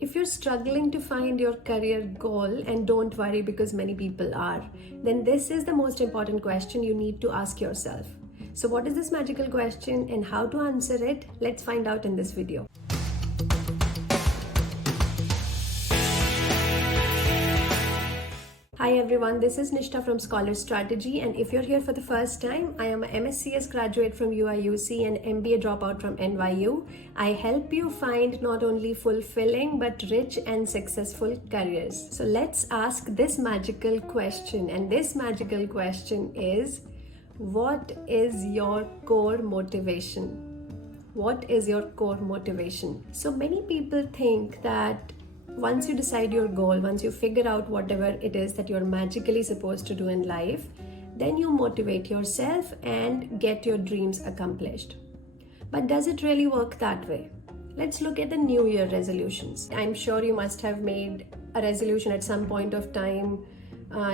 If you're struggling to find your career goal, and don't worry because many people are, then this is the most important question you need to ask yourself. So what is this magical question and how to answer it? Let's find out in this video. Hi everyone, this is Nistha from Scholar Strategy, and if you're here for the first time, I am a MScs graduate from UIUC and MBA dropout from NYU. I help you find not only fulfilling but rich and successful careers. So let's ask this magical question, and this magical question is, what is your core motivation? What is your core motivation? So many people think that once you decide your goal, once you figure out whatever it is that you're magically supposed to do in life, then you motivate yourself and get your dreams accomplished. But does it really work that way? Let's look at the New Year resolutions. I'm sure you must have made a resolution at some point of time,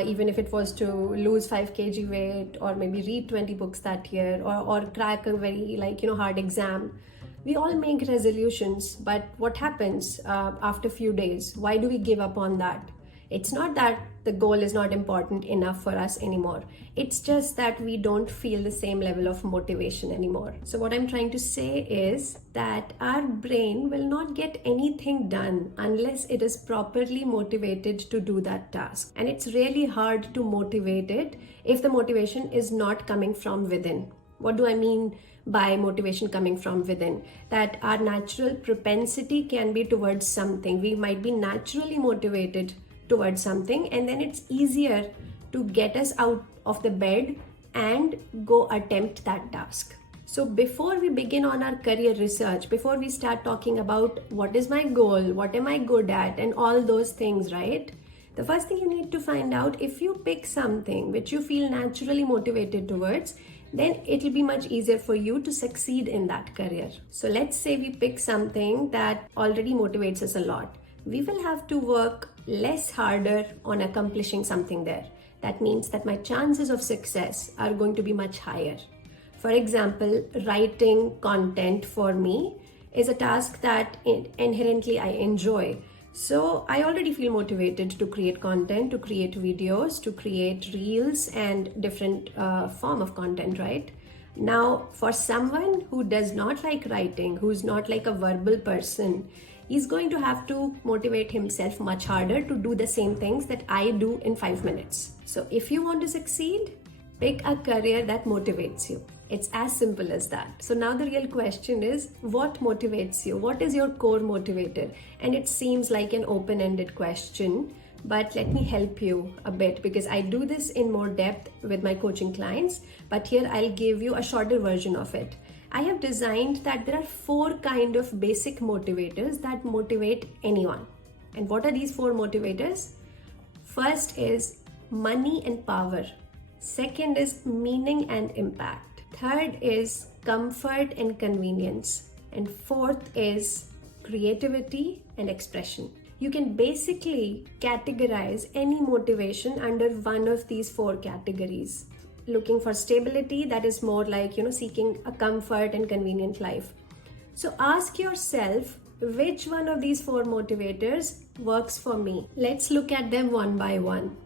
even if it was to lose 5 kg weight, or maybe read 20 books that year, or crack a very hard exam. We all make resolutions, but what happens after a few days? Why do we give up on that? It's not that the goal is not important enough for us anymore. It's just that we don't feel the same level of motivation anymore. So what I'm trying to say is that our brain will not get anything done unless it is properly motivated to do that task. And it's really hard to motivate it if the motivation is not coming from within. What do I mean by motivation coming from within? That our natural propensity can be towards something. We might be naturally motivated towards something, and then it's easier to get us out of the bed and go attempt that task. So before we begin on our career research, before we start talking about what is my goal, what am I good at, and all those things, right? The first thing you need to find out, if you pick something which you feel naturally motivated towards, then it will be much easier for you to succeed in that career. So let's say we pick something that already motivates us a lot. We will have to work less harder on accomplishing something there. That means that my chances of success are going to be much higher. For example, writing content for me is a task that inherently I enjoy. So I already feel motivated to create content, to create videos, to create reels and different form of content, right? Now, for someone who does not like writing, who's not like a verbal person, he's going to have to motivate himself much harder to do the same things that I do in 5 minutes. So if you want to succeed, pick a career that motivates you. It's as simple as that. So now the real question is, what motivates you? What is your core motivator? And it seems like an open-ended question, but let me help you a bit, because I do this in more depth with my coaching clients, but here I'll give you a shorter version of it. I have designed that there are 4 kind of basic motivators that motivate anyone. And what are these 4 motivators? First is money and power. Second is meaning and impact. Third is comfort and convenience. And fourth is creativity and expression. You can basically categorize any motivation under one of these 4 categories. Looking for stability, that is more like, seeking a comfort and convenient life. So ask yourself, which one of these 4 motivators works for me? Let's look at them one by one.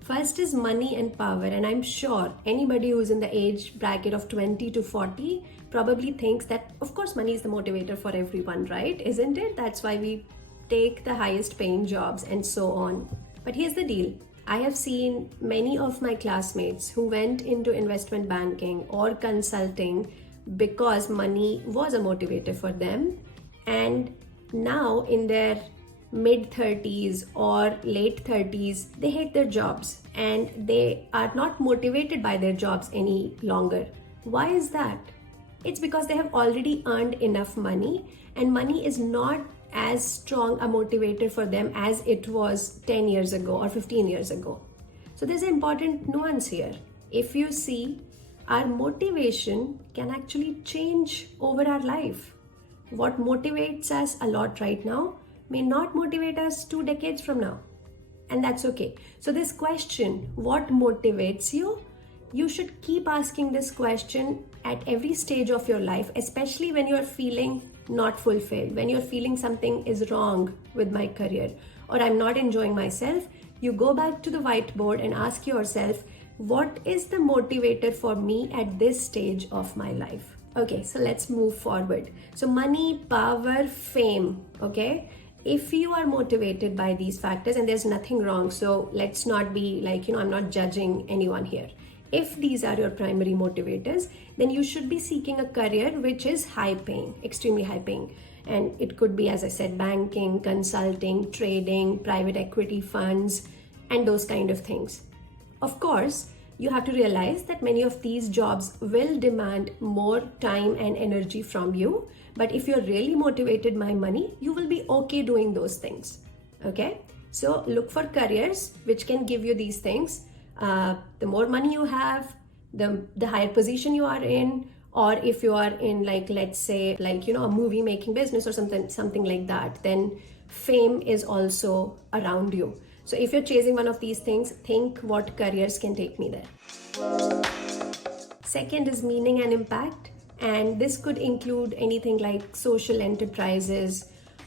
First is money and power, and I'm sure anybody who's in the age bracket of 20 to 40 probably thinks that, of course, money is the motivator for everyone, right? Isn't it? That's why we take the highest paying jobs and so on. But here's the deal. I have seen many of my classmates who went into investment banking or consulting because money was a motivator for them, and now in their mid-30s or late 30s, they hate their jobs and they are not motivated by their jobs any longer. Why is that? It's because they have already earned enough money, and money is not as strong a motivator for them as it was 10 years ago or 15 years ago. So there's an important nuance here. If you see, our motivation can actually change over our life. What motivates us a lot right now may not motivate us 2 decades from now. And that's okay. So this question, what motivates you? You should keep asking this question at every stage of your life, especially when you are feeling not fulfilled, when you're feeling something is wrong with my career or I'm not enjoying myself, you go back to the whiteboard and ask yourself, what is the motivator for me at this stage of my life? Okay, so let's move forward. So money, power, fame, okay? If you are motivated by these factors, and there's nothing wrong, so let's not be like, I'm not judging anyone here. If these are your primary motivators, then you should be seeking a career which is high paying, extremely high paying. And it could be, as I said, banking, consulting, trading, private equity funds, and those kind of things. Of course, you have to realize that many of these jobs will demand more time and energy from you. But if you're really motivated by money, you will be okay doing those things. Okay? So look for careers which can give you these things. The more money you have, the higher position you are in, or if you are in let's say a movie making business or something like that, then fame is also around you. So if you're chasing one of these things, think what careers can take me there. Second is meaning and impact, and this could include anything like social enterprises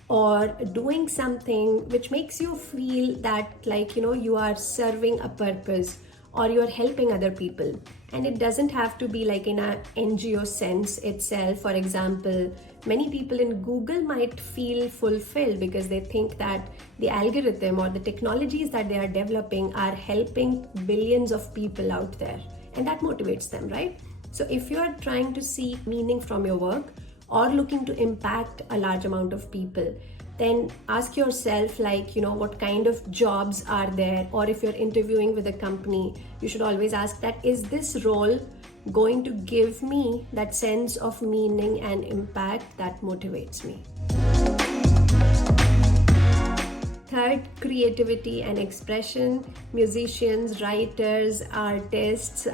or doing something which makes you feel that you are serving a purpose or you are helping other people. And it doesn't have to be like in a NGO sense itself. For example, many people in Google might feel fulfilled because they think that the algorithm or the technologies that they are developing are helping billions of people out there, and that motivates them, right? So if you are trying to seek meaning from your work or looking to impact a large amount of people, then ask yourself what kind of jobs are there, or if you're interviewing with a company, you should always ask that, is this role going to give me that sense of meaning and impact that motivates me? Third, creativity and expression. Musicians, writers, artists,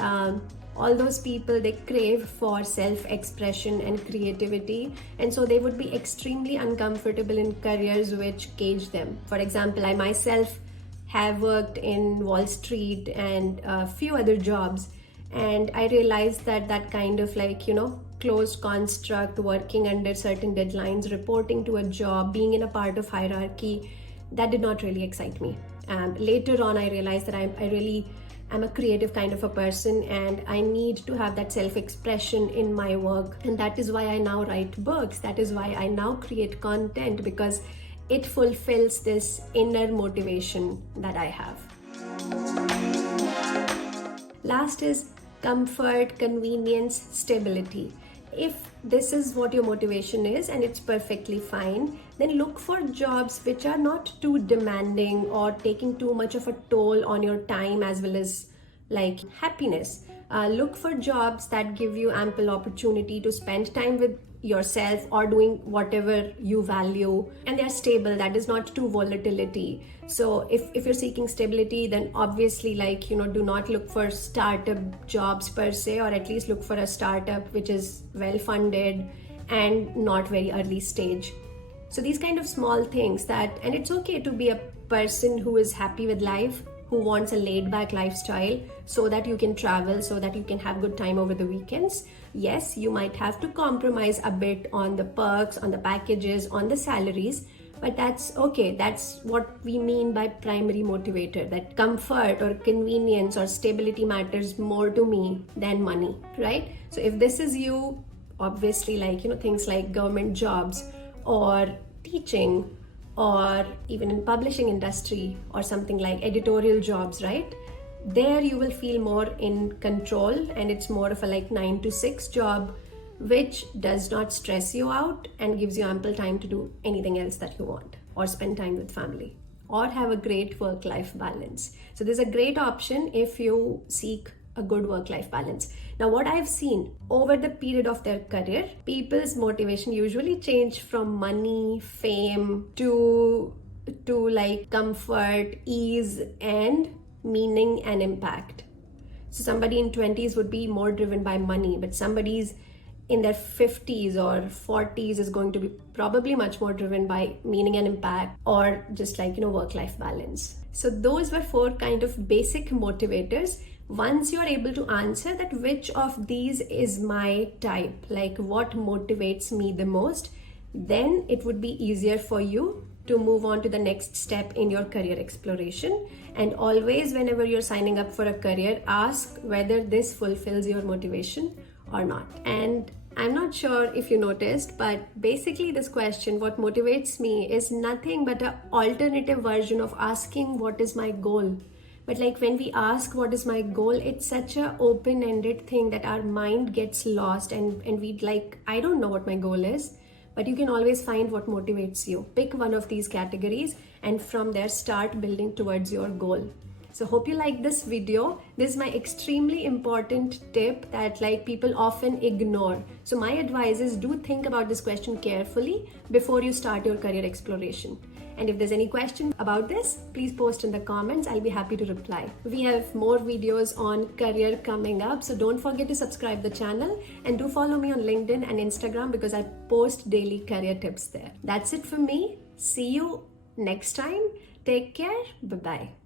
all those people, they crave for self-expression and creativity, and so they would be extremely uncomfortable in careers which cage them. For example, I myself have worked in Wall Street and a few other jobs, and I realized that kind of closed construct, working under certain deadlines, reporting to a job, being in a part of hierarchy, that did not really excite me. Later on, I realized that I'm a creative kind of a person, and I need to have that self-expression in my work. And that is why I now write books. That is why I now create content, because it fulfills this inner motivation that I have. Last is comfort, convenience, stability. If this is what your motivation is, and it's perfectly fine, then look for jobs which are not too demanding or taking too much of a toll on your time as well as happiness. Look for jobs that give you ample opportunity to spend time with yourself or doing whatever you value, and they're stable. That is not too volatility. So if you're seeking stability, then obviously do not look for startup jobs per se, or at least look for a startup which is well funded and not very early stage. So these kind of small things and it's okay to be a person who is happy with life, who wants a laid back lifestyle so that you can travel, so that you can have good time over the weekends. Yes, you might have to compromise a bit on the perks, on the packages, on the salaries, but that's okay. That's what we mean by primary motivator, that comfort or convenience or stability matters more to me than money, right? So if this is you, obviously things like government jobs or teaching, or even in publishing industry or something like editorial jobs, right? There you will feel more in control, and it's more of a 9 to 6 job which does not stress you out and gives you ample time to do anything else that you want, or spend time with family, or have a great work-life balance. So this is a great option if you seek a good work-life balance. Now, what I've seen over the period of their career, people's motivation usually change from money, fame to comfort, ease, and meaning and impact. So somebody in 20s would be more driven by money, but somebody's in their 50s or 40s is going to be probably much more driven by meaning and impact, or just work-life balance. So those were 4 kind of basic motivators. Once you're able to answer that which of these is my type, what motivates me the most, then it would be easier for you to move on to the next step in your career exploration. And always, whenever you're signing up for a career, ask whether this fulfills your motivation or not. And I'm not sure if you noticed, but basically this question, what motivates me, is nothing but an alternative version of asking what is my goal. But like when we ask what is my goal, it's such a open-ended thing that our mind gets lost and we'd like, I don't know what my goal is. But you can always find what motivates you. Pick one of these categories and from there start building towards your goal. So hope you like this video. This is my extremely important tip that like people often ignore. So my advice is, do think about this question carefully before you start your career exploration. And if there's any question about this, please post in the comments. I'll be happy to reply. We have more videos on career coming up, so don't forget to subscribe the channel and do follow me on LinkedIn and Instagram because I post daily career tips there. That's it for me. See you next time. Take care. Bye-bye.